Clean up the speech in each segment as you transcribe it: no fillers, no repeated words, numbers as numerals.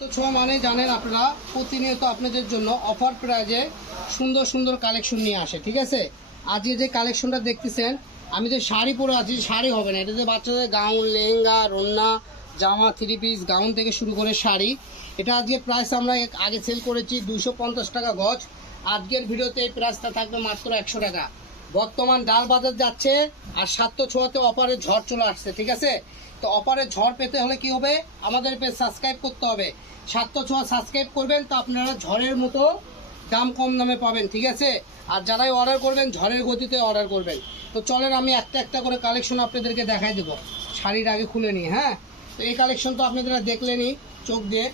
তো ছোঁয়া মানে জানেন আপনারা প্রতিনিয়ত আপনাদের জন্য অফার প্রাইজে সুন্দর সুন্দর কালেকশন নিয়ে আসে। ঠিক আছে, আজকে যে কালেকশনটা দেখতেছেন, আমি যে শাড়ি পরে আছি, শাড়ি হবে না, এটা যে বাচ্চাদের গাউন, লেহেঙ্গা, রন্না, জামা, থ্রি পিস, গাউন থেকে শুরু করে শাড়ি। এটা আজকে প্রাইস আমরা আগে সেল করেছি 250 টাকা গজ। আজকের ভিডিওতে এই প্রাইসটা থাকবে মাত্র 100 টাকা। বর্তমান ডাল বাজার যাচ্ছে আর সাত্য ছোঁয়াতে অফারের ঝড় চলে আসছে। ঠিক আছে, তো অফারের ঝড় পেতে হলে কি হবে, আমাদের পেজ সাবস্ক্রাইব করতে হবে। সাত্য ছোঁয়া সাবস্ক্রাইব করবেন তো আপনারা ঝড়ের মতো দাম কম দামে পাবেন। ঠিক আছে, আর যারাই অর্ডার করবেন ঝড়ের গতিতে অর্ডার করবেন। তো চলেন আমি একটা একটা করে কালেকশন আপনাদেরকে দেখাই দেবো। শাড়ির আগে খুলে নিই। হ্যাঁ, তো এই কালেকশন তো আপনারা দেখলেনই চোখ দিয়ে।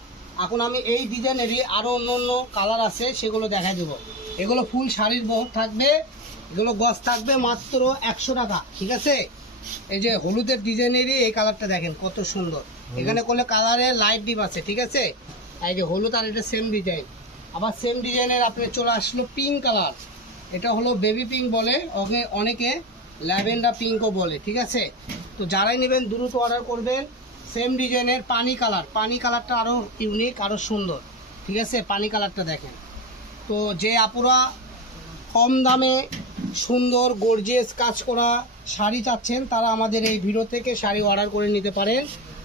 এখন আমি এই ডিজাইনেরই আরও অন্য অন্য কালার আছে, সেগুলো দেখাই দেবো। এগুলো ফুল শাড়ির বহর থাকবে, এগুলো গজ থাকবে মাত্র 100 টাকা। ঠিক আছে, এই যে হলুদের ডিজাইনেরই এই কালারটা দেখেন কত সুন্দর। এখানে করলে কালারে লাইট ডিপ আছে। ঠিক আছে, এই যে হলুদ আর এটা সেম ডিজাইন। আবার সেম ডিজাইনের আপনি চলে আসলো পিঙ্ক কালার, এটা হলো বেবি পিঙ্ক বলে, অনেকে ল্যাভেন্ডার পিঙ্কও বলে। ঠিক আছে, তো যারাই নেবেন দ্রুত অর্ডার করবেন। সেম ডিজাইনের পানি কালার, পানি কালারটা আরও ইউনিক, আরও সুন্দর। ঠিক আছে, পানি কালারটা দেখেন। তো যে আপুরা কম দামে সুন্দর গর্জিয়াস কাজ করা শাড়ি চাচ্ছেন, তারা আমাদের এই ভিডিও থেকে শাড়ি অর্ডার করে নিতে পারেন।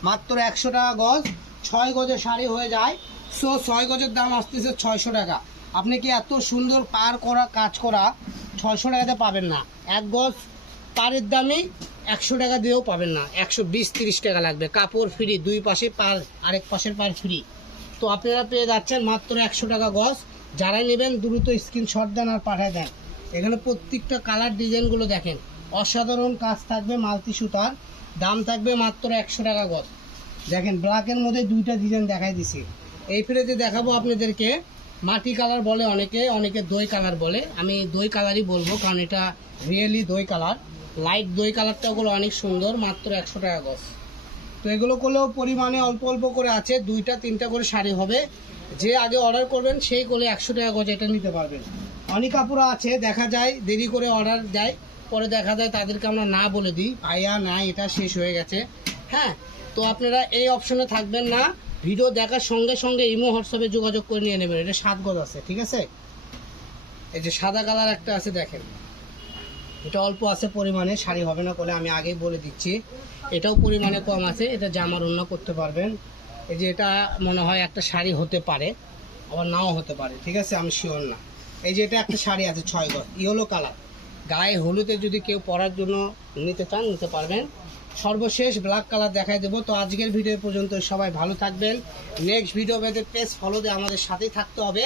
মাত্র 100 টাকা গজ, 6 গজের শাড়ি হয়ে যায়। সো 6 গজের দাম আসতেছে 600 টাকা। আপনি কি এত সুন্দর পার করা কাজ করা 600 টাকাতে পাবেন না। 1 গজ পাড়ের দামই 100 টাকা দিয়েও পাবেন না, 120-30 টাকা লাগবে। কাপড় ফ্রি, দুই পাশে পার, আরেক পাশের পার ফ্রি। তো আপনারা পেয়ে যাচ্ছেন মাত্র 100 টাকা গজ। যারাই নেবেন দ্রুত স্ক্রিনশট দেন আর পাঠিয়ে দেন। এখানে প্রত্যেকটা কালার ডিজাইনগুলো দেখেন, অসাধারণ কাজ থাকবে, মাল্টি সুতার। দাম থাকবে মাত্র 100 টাকা গজ। দেখেন ব্ল্যাকের মধ্যে দুইটা ডিজাইন দেখাই দিছি। এই ফ্রেজে দেখাবো আপনাদেরকে মাটি কালার বলে অনেকে, অনেকে দই কালার বলে। আমি দই কালারই বলবো, কারণ এটা রিয়েলি দই কালার। লাইট দই কালারটা ওগুলো অনেক সুন্দর, মাত্র 100 টাকা গজ। তো এগুলো করলেও পরিমাণে অল্প অল্প করে আছে, 2-3টা করে শাড়ি হবে। যে আগে অর্ডার করবেন সেই করলে 100 টাকা গজ এটা নিতে পারবেন। অনেক কাপড় আছে দেখা যায় দেরি করে অর্ডার দেয়, পরে দেখা যায় তাদেরকে আমরা না বলে দিই, ভাইয়া না এটা শেষ হয়ে গেছে। হ্যাঁ, তো আপনারা এই অপশনে থাকবেন না, ভিডিও দেখার সঙ্গে সঙ্গে ইমো হোয়াটসঅ্যাপে যোগাযোগ করে নিয়ে নেবেন। এটা 7 গজ আছে। ঠিক আছে, এই যে সাদা কালার একটা আছে দেখেন, এটা অল্প আছে পরিমাণে, শাড়ি হবে না বলে আমি আগেই বলে দিচ্ছি। এটাও পরিমাণে কম আছে, এটা জামার অন্য করতে পারবেন। এই যে এটা মনে হয় একটা শাড়ি হতে পারে, আবার নাও হতে পারে। ঠিক আছে, আমি শিওর না। এই যে এটা একটা শাড়ি আছে 6 গজ, ইয়েলো কালার, গায়ে হলুদে যদি কেউ পরার জন্য নিতে চান নিতে পারবেন। সর্বশেষ ব্ল্যাক কালার দেখাই দেবো। তো আজকের ভিডিও পর্যন্ত, সবাই ভালো থাকবেন। নেক্সট ভিডিও পেতে পেজ ফলো দিয়ে আমাদের সাথেই থাকতে হবে।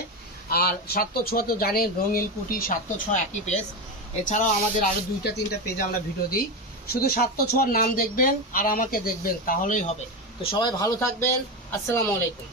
আর সাত্য ছোঁয়া তো জানেন, রঙিন কুটি, সাত্য ছোঁয়া একই পেজ। এছাড়াও আমাদের আরও 2-3টা পেজে আমরা ভিডিও দিই। শুধু সাত্য ছোঁয়ার নাম দেখবেন আর আমাকে দেখবেন, তাহলেই হবে। তো সবাই ভালো থাকবেন। আসসালামু আলাইকুম।